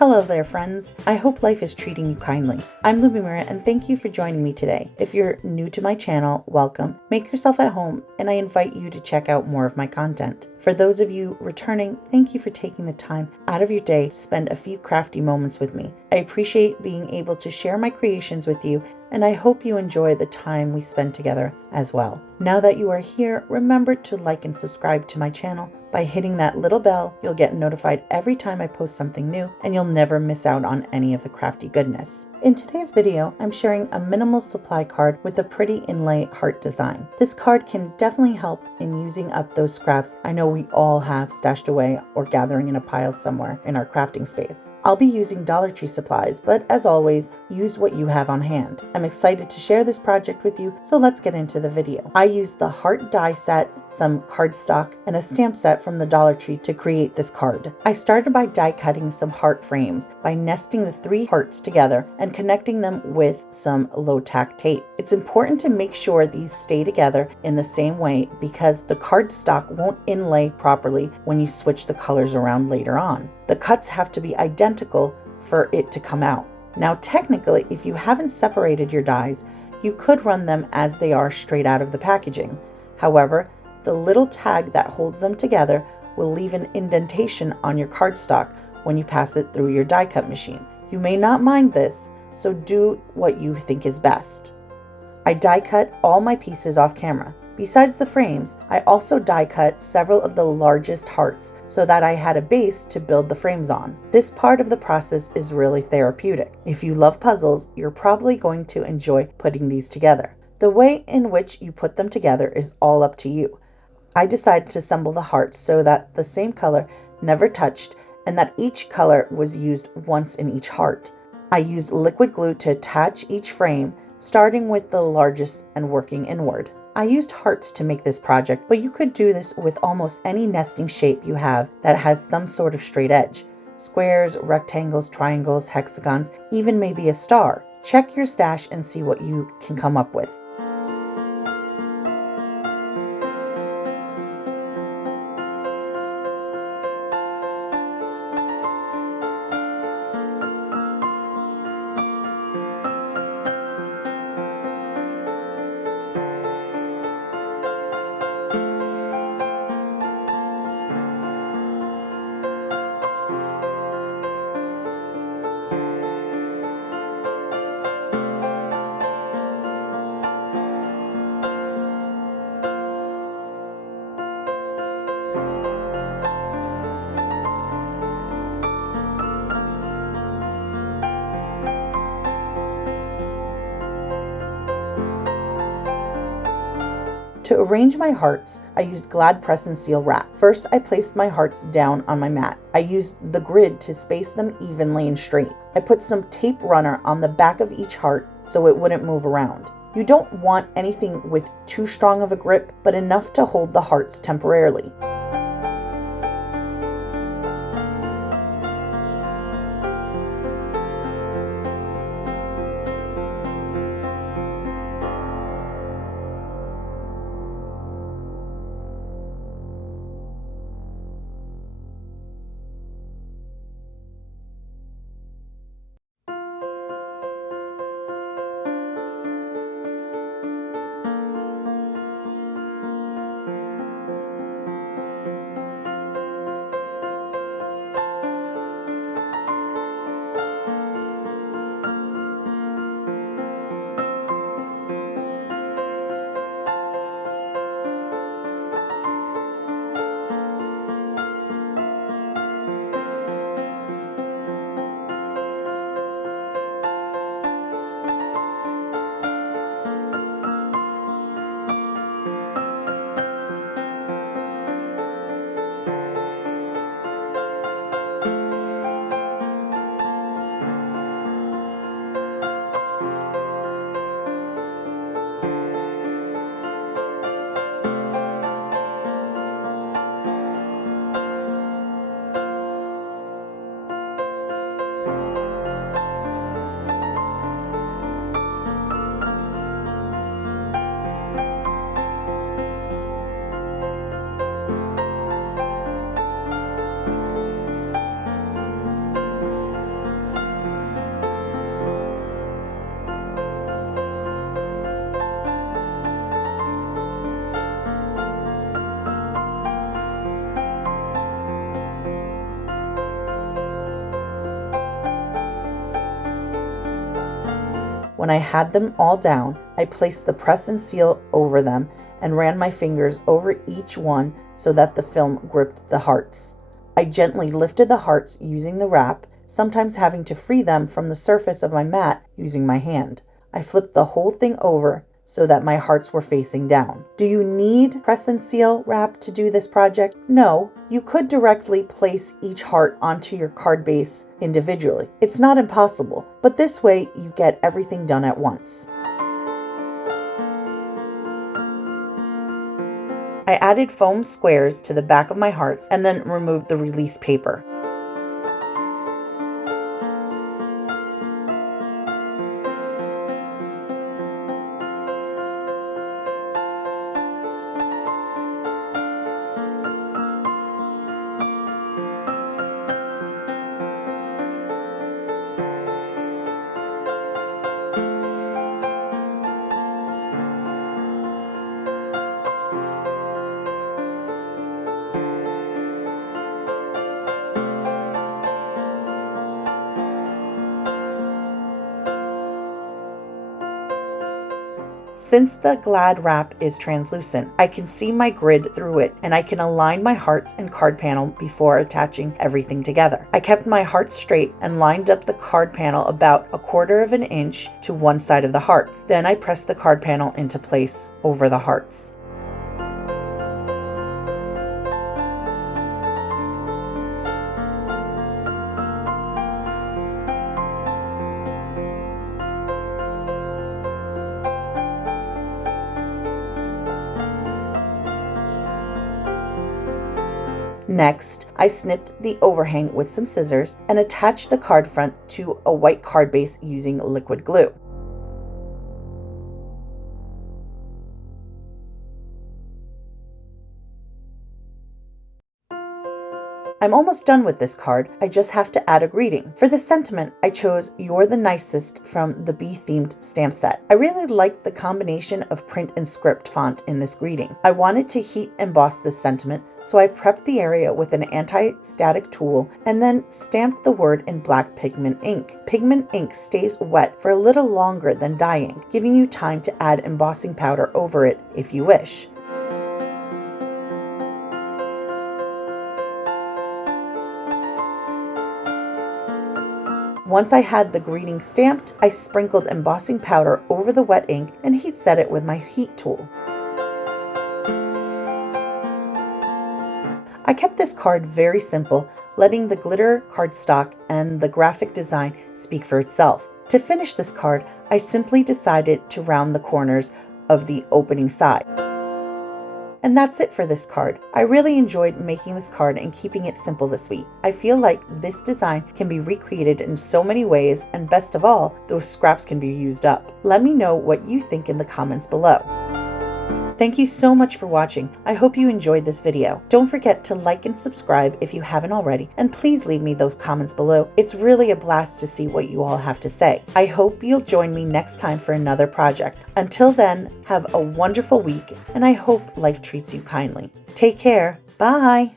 Hello there, friends. I hope life is treating you kindly. I'm Lubomira, and thank you for joining me today. If you're new to my channel, welcome. Make yourself at home, and I invite you to check out more of my content. For those of you returning, thank you for taking the time out of your day to spend a few crafty moments with me. I appreciate being able to share my creations with you, and I hope you enjoy the time we spend together as well. Now that you are here, remember to like and subscribe to my channel. By hitting that little bell, you'll get notified every time I post something new, and you'll never miss out on any of the crafty goodness. In today's video, I'm sharing a minimal supply card with a pretty inlay heart design. This card can definitely help in using up those scraps I know we all have stashed away or gathering in a pile somewhere in our crafting space. I'll be using Dollar Tree supplies, but as always, use what you have on hand. I'm excited to share this project with you, so let's get into the video. I used the heart die set, some cardstock, and a stamp set from the Dollar Tree to create this card. I started by die cutting some heart frames by nesting the 3 hearts together and connecting them with some low-tack tape. It's important to make sure these stay together in the same way because the cardstock won't inlay properly when you switch the colors around later on. The cuts have to be identical for it to come out. Now, technically, if you haven't separated your dies, you could run them as they are straight out of the packaging. However, the little tag that holds them together will leave an indentation on your cardstock when you pass it through your die cut machine. You may not mind this, so do what you think is best. I die cut all my pieces off camera. Besides the frames, I also die cut several of the largest hearts so that I had a base to build the frames on. This part of the process is really therapeutic. If you love puzzles, you're probably going to enjoy putting these together. The way in which you put them together is all up to you. I decided to assemble the hearts so that the same color never touched and that each color was used once in each heart. I used liquid glue to attach each frame, starting with the largest and working inward. I used hearts to make this project, but you could do this with almost any nesting shape you have that has some sort of straight edge. Squares, rectangles, triangles, hexagons, even maybe a star. Check your stash and see what you can come up with. To arrange my hearts, I used Glad Press and Seal wrap. First, I placed my hearts down on my mat. I used the grid to space them evenly and straight. I put some tape runner on the back of each heart so it wouldn't move around. You don't want anything with too strong of a grip, but enough to hold the hearts temporarily. When I had them all down, I placed the press and seal over them and ran my fingers over each one so that the film gripped the hearts. I gently lifted the hearts using the wrap, sometimes having to free them from the surface of my mat using my hand. I flipped the whole thing over so that my hearts were facing down. Do you need press and seal wrap to do this project? No, you could directly place each heart onto your card base individually. It's not impossible, but this way you get everything done at once. I added foam squares to the back of my hearts and then removed the release paper. Since the Glad wrap is translucent, I can see my grid through it and I can align my hearts and card panel before attaching everything together. I kept my heart straight and lined up the card panel about 1/4 of an inch to one side of the hearts. Then I pressed the card panel into place over the hearts. Next, I snipped the overhang with some scissors and attached the card front to a white card base using liquid glue. I'm almost done with this card. I just have to add a greeting. For the sentiment, I chose "You're the Nicest" from the Bee-themed stamp set. I really liked the combination of print and script font in this greeting. I wanted to heat emboss this sentiment, so I prepped the area with an anti-static tool and then stamped the word in black pigment ink. Pigment ink stays wet for a little longer than dyeing, giving you time to add embossing powder over it if you wish. Once I had the greeting stamped, I sprinkled embossing powder over the wet ink and heat set it with my heat tool. I kept this card very simple, letting the glitter cardstock and the graphic design speak for itself. To finish this card, I simply decided to round the corners of the opening side. And that's it for this card. I really enjoyed making this card and keeping it simple this week. I feel like this design can be recreated in so many ways, and best of all, those scraps can be used up. Let me know what you think in the comments below. Thank you so much for watching. I hope you enjoyed this video. Don't forget to like and subscribe if you haven't already, and please leave me those comments below. It's really a blast to see what you all have to say. I hope you'll join me next time for another project. Until then, have a wonderful week, and I hope life treats you kindly. Take care. Bye.